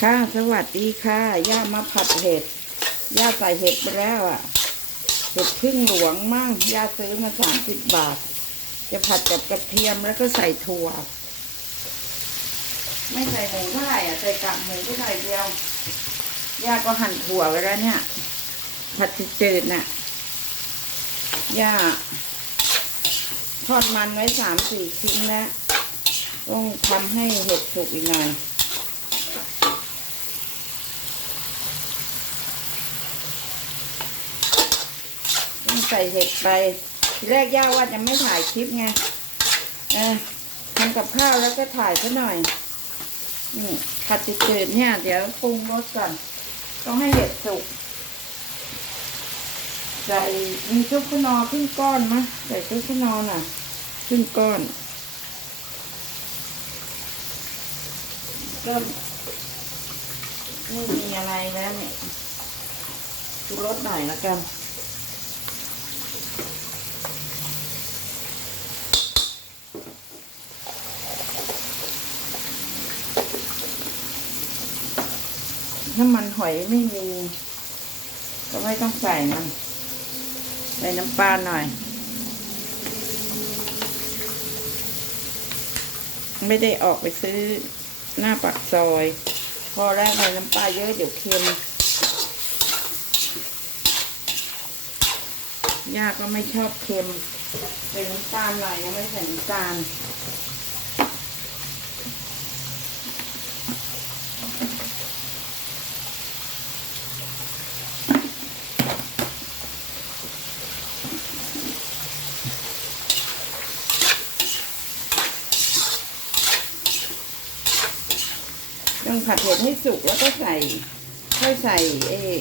ค่ะ สวัสดีค่ะ ย่ามาผัดเห็ด ย่าใส่เห็ดไปแล้วอะ เห็ดพึ่งหลวงมั่ง ย่าซื้อมาสามสิบบาท จะผัดกับกระเทียมแล้วก็ใส่ถั่ว ไม่ใส่หมูเท่าไหร่อะ ใส่กากหมูก็ใส่เดียว ย่าก็หั่นถั่วไว้แล้วเนี่ย ผัดจืดๆน่ะ ย่า ทอดมันไว้สามสี่ชิ้นแล้ว ต้องทำให้เห็ดสุกอีกหน่อย ต้อง ใส่เห็ดไป ทีแรกย่าว่าจะไม่ถ่ายคลิปไงเออทำกับข้าวแล้วก็ถ่ายซะหน่อยนี่ผัดจืดๆเนี่ย เดี๋ยวปรุงรสก่อน ต้องให้เห็ดสุก ใส่มีชุบขนอครึ่งก้อนมะใส่ชุบขนอน่ะครึ่งก้อนก็ไม่มีอะไรแล้วเนี่ยชูรสหน่อยละกัน ถ้ามันหอยไม่มี ก็ไม่ต้องใส่มัน ใส่น้ำปลาหน่อย ไม่ได้ออกไปซื้อหน้าปักซอย พอแรกใส่น้ำปลาเยอะเดี๋ยวเค็มย่าก็ไม่ชอบเค็มใส่น้ำตาลหน่อยยังไม่ใส่น้ำตาล ต้องผัดเห็ดให้สุกแล้วก็ใส่ค่อยใส่เออ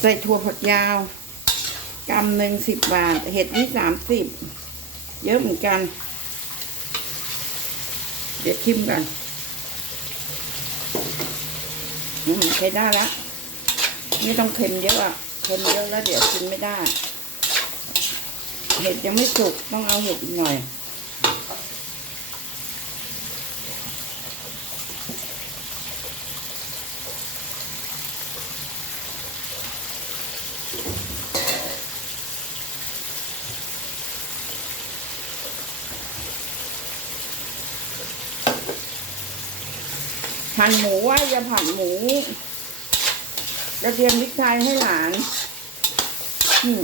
ใส่ถั่วผักยาวกำหนึ่งสิบบาท เห็ดนี่สามสิบเยอะเหมือนกัน เดี๋ยวชิมกันอืมใช้ได้ละไม่ต้องเค็มเยอะอะเค็มเยอะแล้วเดี๋ยวกินไม่ได้ เห็ดยังไม่สุกต้องเอาเห็ดอีกหน่อย หั่นหมูไว่าจะผัดหมูกระเทียมพริกไทยให้หลานนี่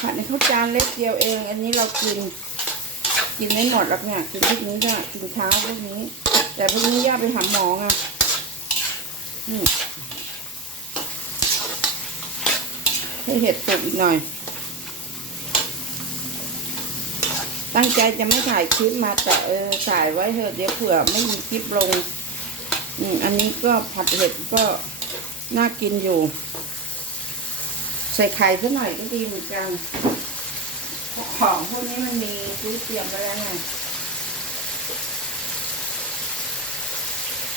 ผัดในข้าวจานเล็กเดียวเอง อันนี้เรากิน กินไม่หมดหรอกเนี่ยกินพวกนี้ก็กินเช้าพวกนี้ แต่พวกนี้ย่าไปหาหมอไงนี่ให้เห็ดสุกอีกหน่อย ตั้งใจจะไม่ถ่ายคลิปมาแต่เออถ่ายไว้เถอะเดี๋ยวเผื่อไม่มีคลิปลง อืมอันนี้ก็ผัดเห็ดก็น่ากินอยู่ ใส่ไข่ซะหน่อยก็ดีเหมือนกันของพวกนี้มันมีซื้อเตรียมไว้แล้วไง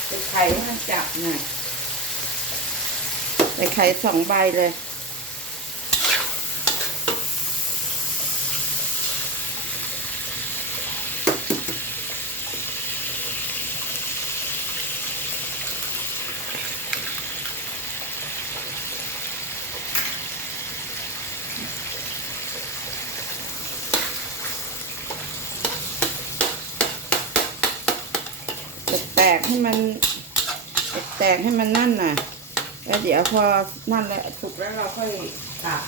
ใส่ไข่ให้มันจับหน่อยใส่ไข่สองใบเลย ตกให้มัน แตกให้มันนั่นน่ะ แล้วเดี๋ยวพอนั่นแล้วสุกแล้วเราค่อยตัก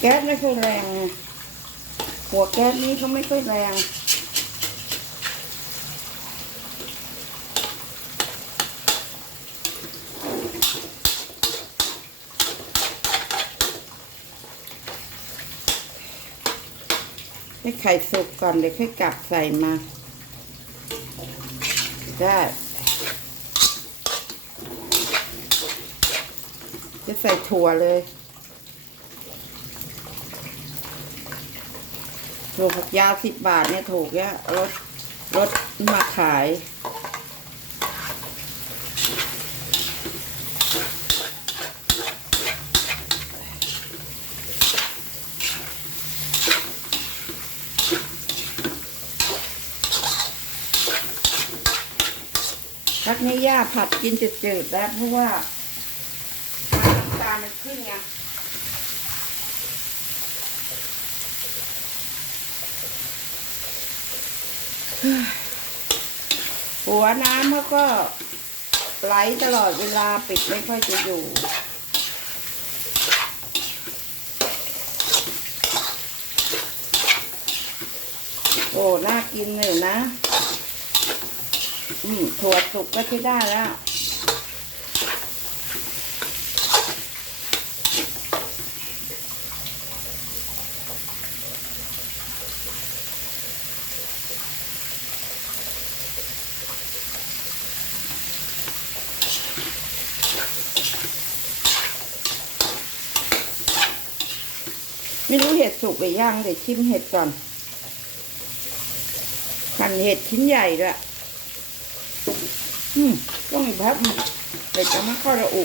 แก๊สไม่ค่อยแรงไงหัวแก๊สนี้ก็ไม่ค่อยแรง ไข่สุกก่อนเดี๋ยวค่อยกลับใส่มาได้จะใส่ถั่วเลยถั่วผักยาวสิบบาทเนี่ยถูกเนี่ยรถรถมาขาย นี้ย่าผัดกินจืดๆแล้วเพราะว่าตาลมันขึ้นไงหัวน้ำเขาก็ไหลตลอดเวลาปิดไม่ค่อยจะอยู่โอ้น่ากินเลยนะ อืมถั่วสุกก็ใช้ได้แล้ว ไม่รู้เห็ดสุกหรือยังเดี๋ยวชิมเห็ดก่อนหั่นเห็ดชิ้นใหญ่ด้วย อืมต้องอีกแป๊บเดี๋ยวจะไม่ค่อยระอุ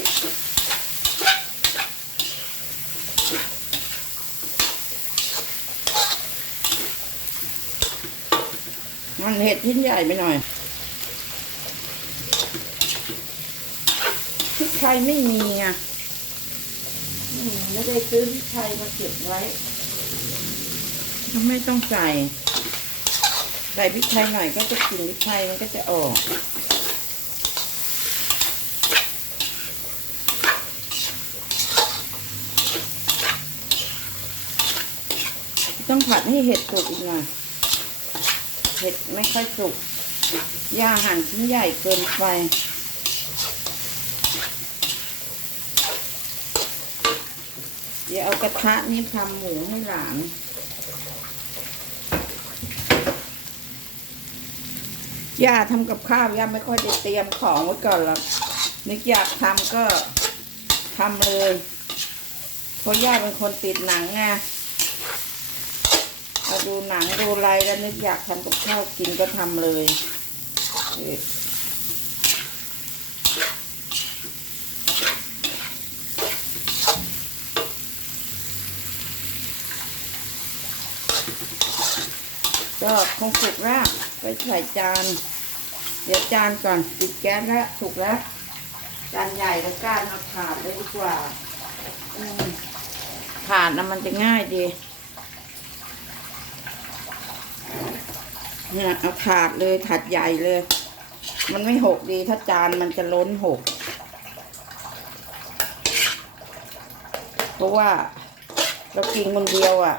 หั่นเห็ดชิ้นใหญ่ไปหน่อยพริกไทยไม่มีอะอืมไม่ได้ซื้อพริกไทยมาเก็บไว้ไม่ต้องใส่ ใส่พริกไทยหน่อยก็จะกลิ่นพริกไทยมันก็จะออก ต้องผัดให้เห็ดสุกอีกหน่อยเห็ดไม่ค่อยสุกย่าหั่นชิ้นใหญ่เกินไปเดี๋ยวเอากระทะนี่ทำหมูให้หลานย่าทำกับข้าวย่าไม่ค่อยได้เตรียมของไว้ก่อนหรอกนึกอยากทำก็ทำเลย เพราะย่าเป็นคนติดหนังไง มาดูหนังดูอะไรแล้วนึกอยากทำกับข้าวกินก็ทำเลยก็คงสุกแล้วไปใส่จาน เดี๋ยวจานก่อนปิดแก๊สแล้วสุกแล้ว จานใหญ่แล้วก้านเอาถาดเลยดีกว่าอืมถาดนะมันจะง่ายดี เนี่ยเอาถาดเลยถาดใหญ่เลย มันไม่หกดีถ้าจานมันจะล้นหก เพราะว่าเรากินคนเดียวอะ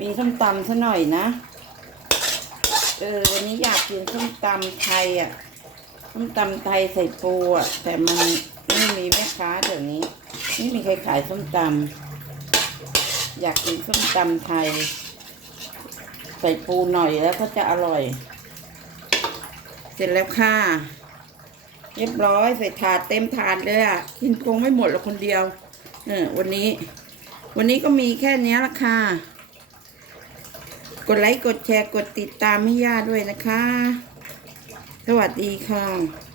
มีส้มตำซะหน่อยนะ เออวันนี้อยากกินส้มตำไทยอะส้มตำไทยใส่ปูอะ แต่มันไม่มีแม่ค้าเดี๋ยวนี้ ไม่มีใครขายส้มตำอยากกินส้มตำไทย ใส่ปูหน่อยแล้วก็จะอร่อย เสร็จแล้วค่ะ เรียบร้อยใส่ถาดเต็มถาดเลยอะกินคงไม่หมดหรอกคนเดียวเออวันนี้ วันนี้ก็มีแค่เนี้ยละค่ะ กดไลค์ กดแชร์ กดติดตามให้ย่าด้วยนะคะ สวัสดีค่ะ